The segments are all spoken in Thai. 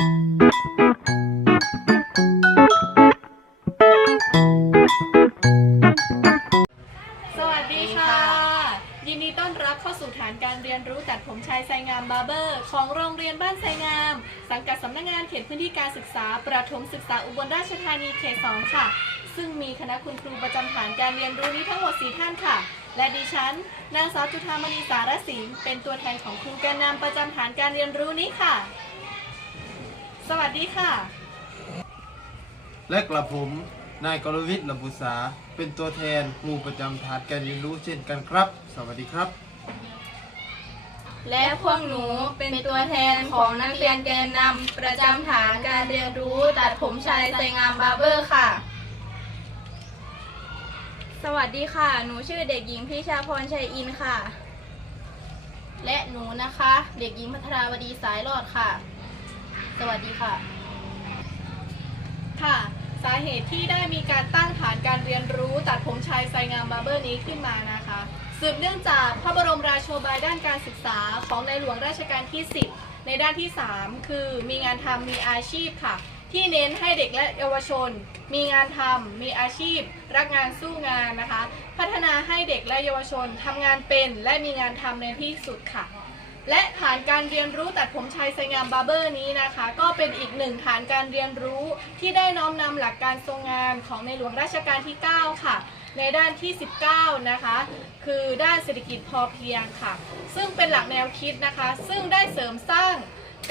สวัสดีค่ะ ยินดีต้อนรับเข้าสู่ฐานการเรียนรู้ตัดผมชายไซงามบาร์เบอร์ ของโรงเรียนบ้านไซงาม สังกัดสำนักงานเขตพื้นที่การศึกษา ประถมศึกษาอุบลราชธานีเขต2ค่ะ ซึ่งมีคณะคุณครูประจำฐานการเรียนรู้นี้ทั้งหมด 4 ท่านค่ะ และดิฉันนางสาวจุธามณีสารสินเป็นตัวแทนของครูแกนนำประจำฐานการเรียนรู้นี้ค่ะ สวัสดีค่ะ และกระผม นายกรวิทย์ลำบุษา เป็นตัวแทนครูประจำฐานการเรียนรู้เช่นกันครับ สวัสดีครับ และพวกหนูเป็นตัวแทนของนักเรียนแกนนำประจำฐานการเรียนรู้ตัดผมชายไซงามบาร์เบอร์ค่ะ สวัสดีค่ะ หนูชื่อเด็กหญิงพิชาพรชัยอินทร์ค่ะ และหนูนะคะ เด็กหญิงพัทราวดีสายรอดค่ะ สวัสดีค่ะ ค่ะ สาเหตุที่ได้มีการตั้งฐานการเรียนรู้ตัดผมชายไซงามบาร์เบอร์นี้ขึ้นมานะคะ สืบเนื่องจากพระบรมราโชบายด้านการศึกษาของในหลวงราชการที่ 10 ในด้านที่ 3 คือมีงานทำมีอาชีพค่ะ ที่เน้นให้เด็กและเยาวชน มีงานทำมีอาชีพ รักงานสู้งานนะคะ พัฒนาให้เด็กและเยาวชนทำงานเป็น และมีงานทำในที่สุดค่ะ และฐานการเรียนรู้ตัดผมชายไซงามบาร์เบอร์นี้นะคะ ก็เป็นอีกหนึ่งฐานการเรียนรู้ที่ได้น้อมนำหลักการทรงงานของในหลวงราชการที่ 9 ค่ะ ในด้านที่ 19 นะคะ คือด้านเศรษฐกิจพอเพียงค่ะ ซึ่งเป็นหลักแนวคิดนะคะ ซึ่งได้เสริมสร้าง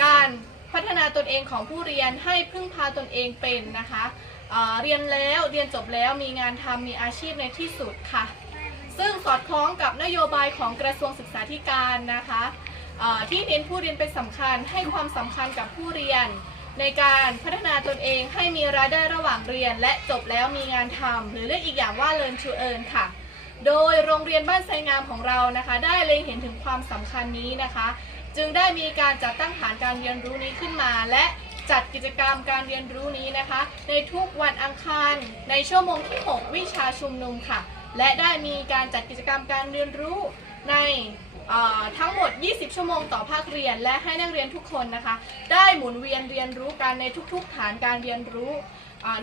การพัฒนาตนเองของผู้เรียนให้พึ่งพาตนเองเป็นนะคะเเรียนแล้วเรียนจบแล้วมีงานทำมีอาชีพในที่สุดค่ะ ซึ่งสอดคล้องกับนโยบายของกระทรวงศึกษาธิการนะคะ ที่เน้นผู้เรียนเป็นสำคัญ ให้ความสำคัญกับผู้เรียน ในการพัฒนาตนเองให้มีรายได้ระหว่างเรียน และจบแล้วมีงานทำหรือเรียกอีกอย่างว่า Learn to Earn ค่ะ โดยโรงเรียนบ้านไซงามของเรานะคะ ได้เล็งเห็นถึงความสำคัญนี้นะคะ จึงได้มีการจัดตั้งฐานการเรียนรู้นี้ขึ้นมา และจัดกิจกรรมการเรียนรู้นี้นะคะ ในทุกวันอังคาร ในชั่วโมงที่ 6 วิชาชุมนุมค่ะ และได้มีการจัดกิจกรรมการเรียนรู้ใน ทั้งหมด 20 ชั่วโมงต่อภาคเรียน และให้นักเรียนทุกคนนะคะ ได้หมุนเวียนเรียนรู้กันในทุกๆ ฐานการเรียนรู้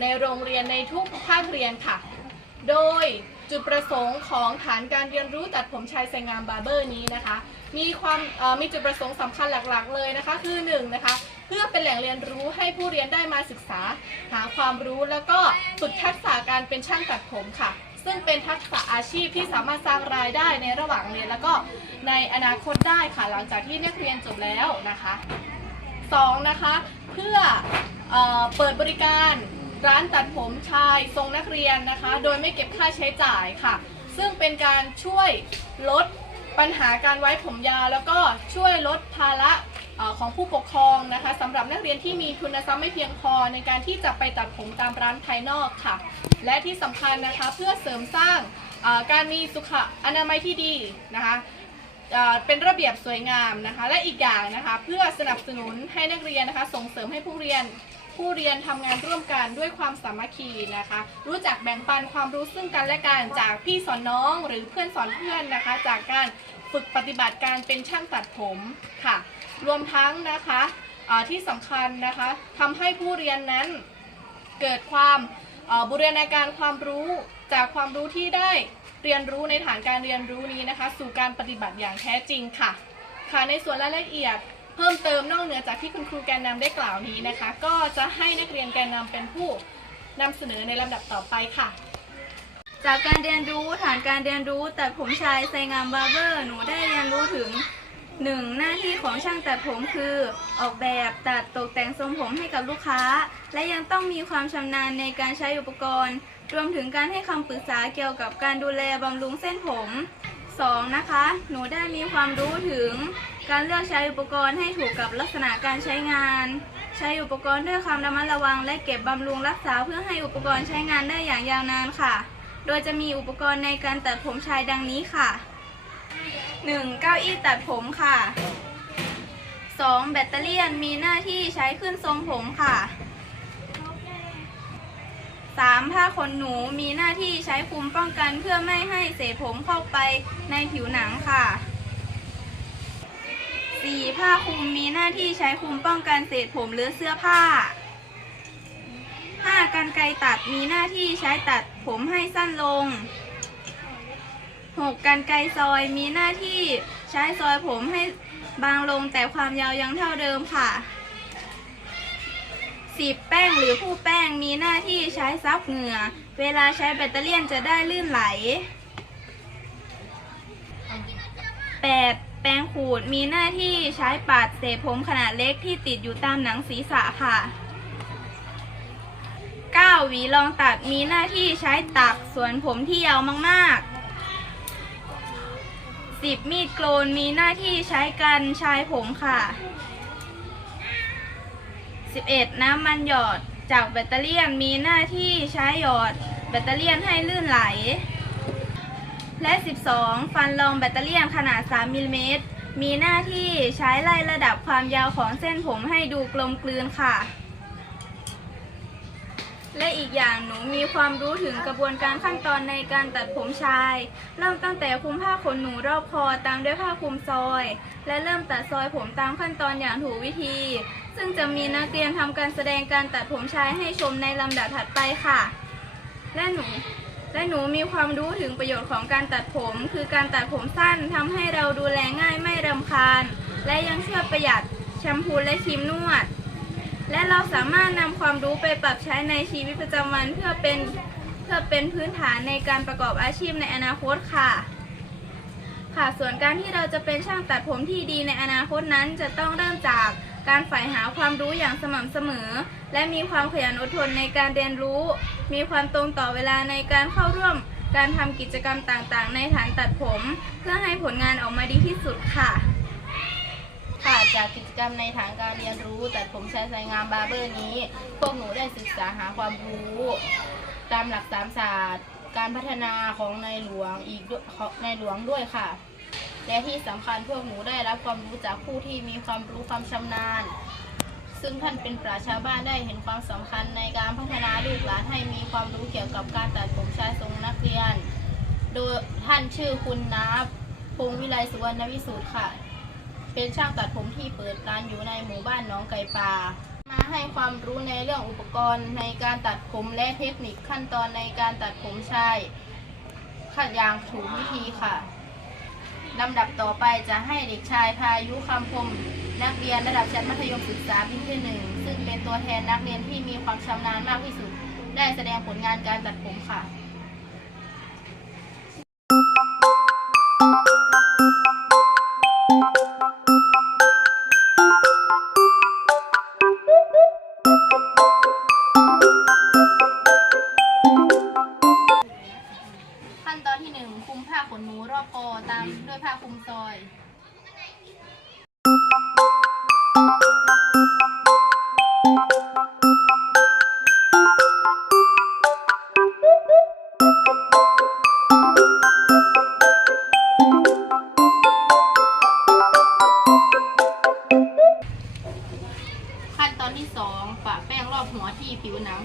ในโรงเรียนในทุกภาคเรียนค่ะ โดยจุดประสงค์ของฐานการเรียนรู้ตัดผมชายไซงามบาร์เบอร์นี้นะคะ มีความมีจุดประสงค์สำคัญหลักๆ เลยนะคะ คือ1นงนะคะเพื่อเป็นแหล่งเรียนรู้ให้ผู้เรียนได้มาศึกษา หาความรู้แล้วก็ฝึกทักษะการเป็นช่างตัดผมค่ะ ซึ่งเป็นทักษะอาชีพที่สามารถสร้างรายได้ในระหว่างเรียน แล้วก็ในอนาคตได้ค่ะหลังจากที่นักเรียนจบแล้วนะคะ2นะคะเพื่อเออเปิดบริการร้านตัดผมชายทรงนักเรียนนะคะ โดยไม่เก็บค่าใช้จ่ายค่ะ ซึ่งเป็นการช่วยลดปัญหาการไว้ผมยาว แล้วก็ช่วยลดภาระ ของผู้ปกครองนะคะสำหรับนักเรียนที่มีทุนทรัพย์ไม่เพียงพอในการที่จะไปตัดผมตามร้านภายนอกค่ะ และที่สำคัญนะคะเพื่อเสริมสร้างการมีสุขอนามัยที่ดีนะคะเอ่อเป็นระเบียบสวยงามนะคะ และอีกอย่างนะคะเพื่อสนับสนุนให้นักเรียนนะคะ ส่งเสริมให้ผู้เรียนผู้เรียนทำงานร่วมกันด้วยความสามัคคีนะคะ รู้จักแบ่งปันความรู้ซึ่งกันและกันจากพี่สอนน้องหรือเพื่อนสอนเพื่อนนะคะ จากการฝึกปฏิบัติการเป็นช่างตัดผมค่ะ รวมทั้งนะคะที่สำคัญนะคะทำให้ผู้เรียนนั้นเกิดความบูรณาการความรู้จากความรู้ที่ได้เรียนรู้ในฐานการเรียนรู้นี้นะคะ สู่การปฏิบัติอย่างแท้จริงค่ะ ค่ะในส่วนรายละเอียดเพิ่มเติมนอกเหนือจากที่คุณครูแกนนำได้กล่าวนี้นะคะ ก็จะให้นักเรียนแกนนำเป็นผู้นำเสนอในลำดับต่อไปค่ะ จากการเรียนรู้ฐานการเรียนรู้ตัดผมชายไซงามบาร์เบอร์หนูได้เรียนรู้ถึง หนึ่งหน้าที่ของช่างตัดผมคือ ออกแบบตัดตกแต่งทรงผมให้กับลูกค้า และยังต้องมีความชำนาญในการใช้อุปกรณ์ รวมถึงการให้คำปรึกษาเกี่ยวกับการดูแลบำรุงเส้นผม 2. นะคะ หนูได้มีความรู้ถึง การเลือกใช้อุปกรณ์ให้ถูกกับลักษณะการใช้งาน ใช้อุปกรณ์ด้วยความระมัดระวัง และเก็บบำรุงรักษาเพื่อให้อุปกรณ์ใช้งานได้อย่างยาวนานค่ะ โดยจะมีอุปกรณ์ในการตัดผมชายดังนี้ค่ะ 1. เก้าอี้ตัดผมค่ะ 2. แบตเตอรี่มีหน้าที่ใช้ขึ้นทรงผมค่ะ 3. ผ้าขนหนูมีหน้าที่ใช้คุมป้องกันเพื่อไม่ให้เศษผมเข้าไปในผิวหนังค่ะ 4. ผ้าคลุมมีหน้าที่ใช้คุมป้องกันเศษผมหรือเสื้อผ้า 5. กันไกรตัดมีหน้าที่ใช้ตัดผมให้สั้นลง 6. กันไกรซอยมีหน้าที่ใช้ซอยผมให้บางลงแต่ความยาวยังเท่าเดิมค่ะ 10. แป้งหรือผู้แป้งมีหน้าที่ใช้ซับเหงื่อ เวลาใช้แบตเตอรี่ยนจะได้ลื่นไหล 8. แปรงขูดมีหน้าที่ใช้ปัดเศษผมขนาดเล็กที่ติดอยู่ตามหนังศีรษะค่ะ 9. หวีรองตัดมีหน้าที่ใช้ตักส่วนผมที่ยาวมากๆ 10. มีดโกนมีหน้าที่ใช้กันชายผมค่ะ 11. น้ำมันหยอดจากแบตเตอรี่มีหน้าที่ใช้หยอดแบตเตอรี่ให้ลื่นไหล และ 12 ฟันรองแบตเตอรี่ขนาด 3มิลลิเมตรมีหน้าที่ใช้ไล่ระดับความยาวของเส้นผมให้ดูกลมกลืนค่ะ และอีกอย่างหนูมีความรู้ถึงกระบวนการขั้นตอนในการตัดผมชาย เริ่มตั้งแต่คลุมผ้าขนหนูรอบคอตามด้วยผ้าคลุมซอย และเริ่มตัดซอยผมตามขั้นตอนอย่างถูกวิธี ซึ่งจะมีนักเรียนทำการแสดงการตัดผมชายให้ชมในลำดับถัดไปค่ะ และหนูและหนูมีความรู้ถึงประโยชน์ของการตัดผม คือการตัดผมสั้นทำให้เราดูแลง่ายไม่รำคาญ และยังช่วยประหยัดแชมพูและครีมนวด และเราสามารถนำความรู้ไปปรับใช้ในชีวิตประจำวันเพื่อเป็นเพื่อเป็นพื้นฐานในการประกอบอาชีพในอนาคตค่ะ ค่ะส่วนการที่เราจะเป็นช่างตัดผมที่ดีในอนาคตนั้นจะต้องเริ่มจากการใฝ่หาความรู้อย่างสม่ำเสมอ และมีความขยันอดทนในการเรียนรู้ มีความตรงต่อเวลาในการเข้าร่วม การทำกิจกรรมต่างๆ ในฐานตัดผม เพื่อให้ผลงานออกมาดีที่สุดค่ะ ค่ะจากกิจกรรมในฐานการเรียนรู้ตัดผมชายงามบาร์เบอร์นี้ พวกหนูได้ศึกษาหาความรู้ ตามหลักสามศาสตร์ การพัฒนาของในหลวงอีกในหลวงด้วยค่ะ และที่สำคัญพวกหนูได้รับความรู้จากผู้ที่มีความรู้ความชำนาญ ซึ่งท่านเป็นปราชญ์ชาวบ้านได้เห็นความสำคัญในการพัฒนาลูกหลานให้มีความรู้เกี่ยวกับการตัดผมชายทรงนักเรียน โดยท่านชื่อคุณนับพงวิไลสุวรรณวิสุทธ์ค่ะ เป็นช่างตัดผมที่เปิดร้านอยู่ในหมู่บ้านน้องไก่ป่า มาให้ความรู้ในเรื่องอุปกรณ์ในการตัดผมและเทคนิคขั้นตอนในการตัดผมชายขัดอย่างถูกวิธีค่ะลำดับต่อไปจะให้เด็กชายพายุคำพมนักเรียนระดับชั้นมัธยมศึกษาปีที่หนึ่งซึ่งเป็นตัวแทนนักเรียนที่มีความชำนาญมากที่สุด ได้แสดงผลงานการตัดผมค่ะ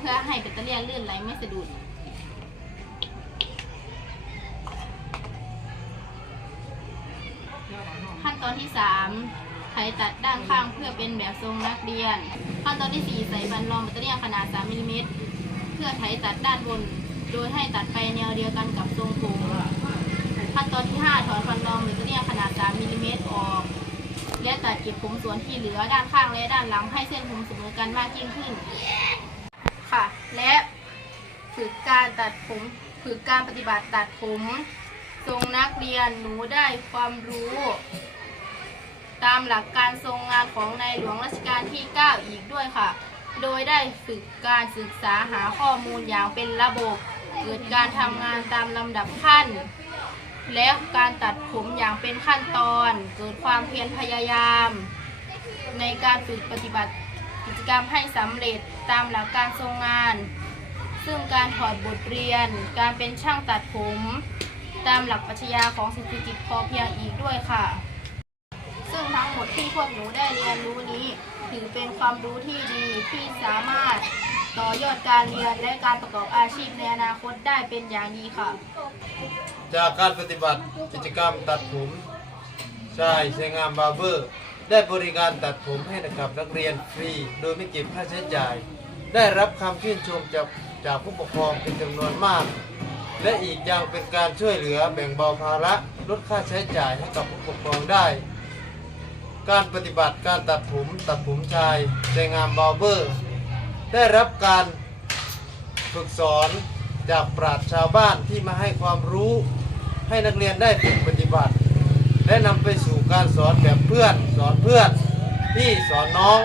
เพื่อให้แบตเตอรี่ลื่นไหลไม่สะดุดขั้นตอนที่ 3ไถตัดด้านข้างเพื่อเป็นแบบทรงนักเรียน ขั้นตอนที่ 4 ใส่ฟันรองแบตเตอรี่ขนาด 3มิลลิเมตร เพื่อไถตัดด้านบน โดยให้ตัดไปแนวเดียวกันกับทรงผมขั้นตอนที่ 5 ถอนฟันรองแบตเตอรี่ขนาด 3มิลลิเมตรออก และตัดเก็บผมส่วนที่เหลือด้านข้างและด้านหลังให้เส้นผมเสมอกันมากยิ่งขึ้น ค่ะ และฝึกการตัดผมฝึกการปฏิบัติตัดผมทรงนักเรียนหนูได้ความรู้ ตามหลักการทรงงานของในหลวงรัชกาลที่ 9 อีกด้วยค่ะ โดยได้ฝึกการศึกษาหาข้อมูลอย่างเป็นระบบเกิดการทำงานตามลำดับขั้น และการตัดผมอย่างเป็นขั้นตอน เกิดความเพียรพยายาม ในการฝึกปฏิบัติ กรรมให้สำเร็จตามหลักการทรงงาน ซึ่งการถอดบทเรียน การเป็นช่างตัดผม ตามหลักปรัชญาของเศรษฐกิจพอเพียงอีกด้วยค่ะ ซึ่งทั้งหมดที่พวกหนูได้เรียนรู้นี้ ถือเป็นความรู้ที่ดีที่สามารถต่อยอดการเรียนและการประกอบอาชีพในอนาคตได้เป็นอย่างดีค่ะ จากการปฏิบัติกิจกรรมตัดผมชายสวยงามบาร์เบอร์ ได้บริการตัดผมให้กับนักเรียนฟรี โดยไม่เก็บค่าใช้จ่าย ได้รับคำชื่นชมจากจากผู้ปกครองเป็นจำนวนมาก และอีกอย่างเป็นการช่วยเหลือแบ่งเบาภาระลดค่าใช้จ่ายให้กับผู้ปกครองได้ การปฏิบัติการตัดผมตัดผมชายใจงามบาร์เบอร์ ได้รับการฝึกสอนจากปราชญ์ชาวบ้านที่มาให้ความรู้ ให้นักเรียนได้ฝึกปฏิบัติ และนำไปสู่การสอนแบบเพื่อนสอนเพื่อนพี่สอนน้อง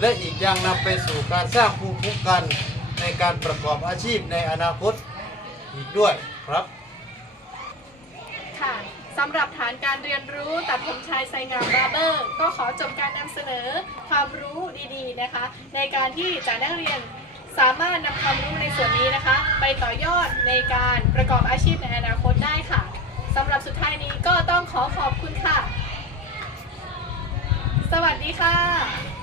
และอีกอย่างนำไปสู่การสร้างภูมิคุ้มกันในการประกอบอาชีพในอนาคตอีกด้วยครับ ค่ะสำหรับฐานการเรียนรู้ตัดผมชายไซงามบาร์เบอร์ ก็ขอจบการนำเสนอความรู้ดีๆนะคะ ในการที่จะนักเรียนสามารถนำความรู้ในส่วนนี้นะคะ ไปต่อยอดในการประกอบอาชีพในอนาคตได้ค่ะ สำหรับสุดท้ายนี้ก็ต้องขอขอบคุณค่ะ สวัสดีค่ะ